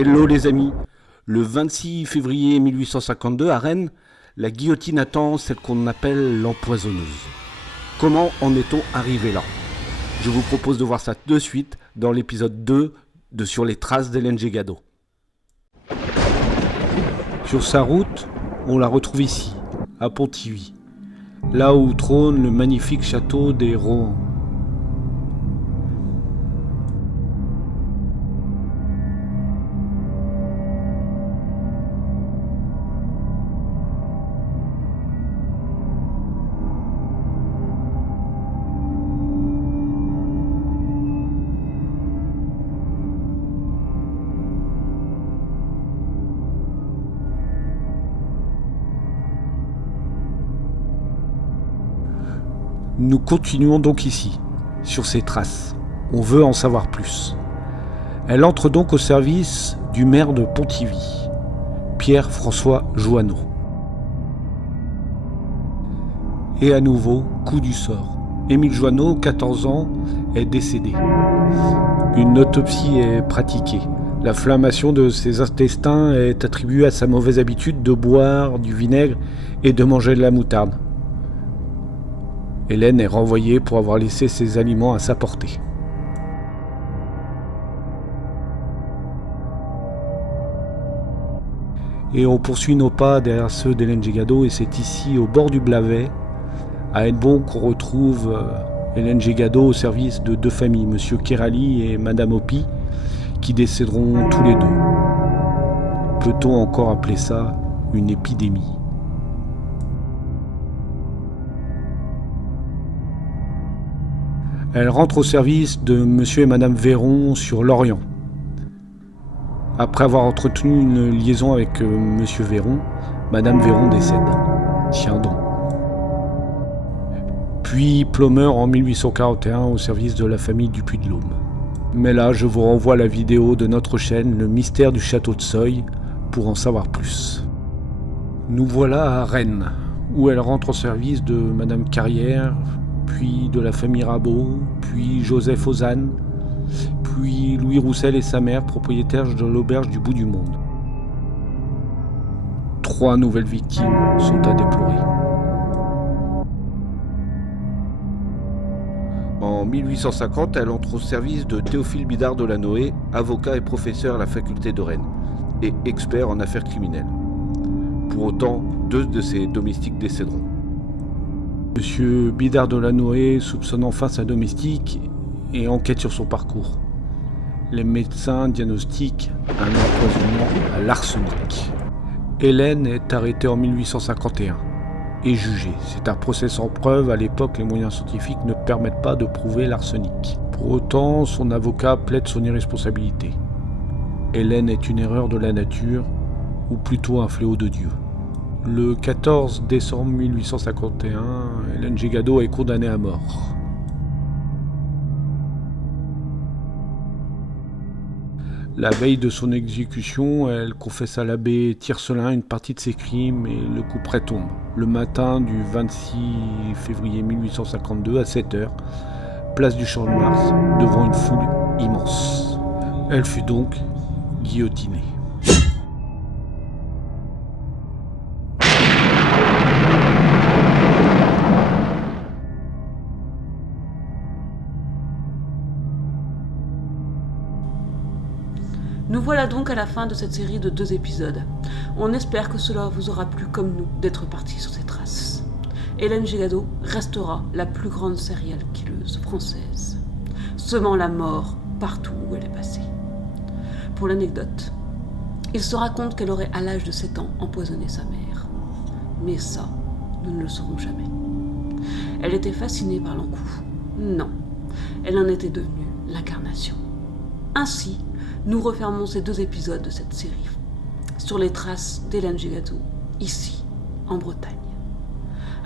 Hello les amis. Le 26 février 1852 à Rennes, la guillotine attend celle qu'on appelle l'empoisonneuse. Comment en est-on arrivé là? Je vous propose de voir ça de suite dans l'épisode 2 de Sur les traces d'Hélène Gégado. Sur sa route, on la retrouve ici, à Pontivy, là où trône le magnifique château des Rohan. Nous continuons donc ici, sur ses traces. On veut en savoir plus. Elle entre donc au service du maire de Pontivy, Pierre-François Joanneau. Et à nouveau, coup du sort. Émile Joanneau, 14 ans, est décédé. Une autopsie est pratiquée. L'inflammation de ses intestins est attribuée à sa mauvaise habitude de boire du vinaigre et de manger de la moutarde. Hélène est renvoyée pour avoir laissé ses aliments à sa portée. Et on poursuit nos pas derrière ceux d'Hélène Gégado, et c'est ici, au bord du Blavet, à Hennebont, qu'on retrouve Hélène Gégado au service de deux familles, Monsieur Kerali et Madame Opie, qui décéderont tous les deux. Peut-on encore appeler ça une épidémie ? Elle rentre au service de Monsieur et Madame Véron sur l'Orient. Après avoir entretenu une liaison avec Monsieur Véron, Madame Véron décède. Tiens donc. Puis Plomeur en 1841 au service de la famille du Puy-de-Dôme. Mais là, je vous renvoie à la vidéo de notre chaîne Le mystère du château de Seuil pour en savoir plus. Nous voilà à Rennes, où elle rentre au service de Madame Carrière, puis de la famille Rabot, puis Joseph Ozanne, puis Louis Roussel et sa mère, propriétaires de l'auberge du bout du monde. 3 nouvelles victimes sont à déplorer. En 1850, elle entre au service de Théophile Bidart de la Noë, avocat et professeur à la faculté de Rennes, et expert en affaires criminelles. Pour autant, 2 de ses domestiques décéderont. Monsieur Bidart de la Noë soupçonne enfin sa domestique et enquête sur son parcours. Les médecins diagnostiquent un empoisonnement à l'arsenic. Hélène est arrêtée en 1851 et jugée. C'est un procès sans preuve. À l'époque, les moyens scientifiques ne permettent pas de prouver l'arsenic. Pour autant, son avocat plaide son irresponsabilité. Hélène est une erreur de la nature, ou plutôt un fléau de Dieu. Le 14 décembre 1851, Hélène Gégado est condamnée à mort. La veille de son exécution, elle confesse à l'abbé Tiercelin une partie de ses crimes et le couperet tombe. Le matin du 26 février 1852 à 7h, place du Champ de Mars, devant une foule immense. Elle fut donc guillotinée. Nous voilà donc à la fin de cette série de 2 épisodes. On espère que cela vous aura plu comme nous d'être partis sur ces traces. Hélène Gégado restera la plus grande serial killeuse française, semant la mort partout où elle est passée. Pour l'anecdote, il se raconte qu'elle aurait à l'âge de 7 ans empoisonné sa mère. Mais ça, nous ne le saurons jamais. Elle était fascinée par l'encou. Non, elle en était devenue l'incarnation. Ainsi, nous refermons ces 2 épisodes de cette série sur les traces d'Hélène Gégado, ici, en Bretagne.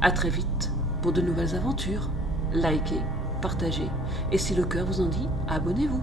À très vite pour de nouvelles aventures. Likez, partagez et si le cœur vous en dit, abonnez-vous.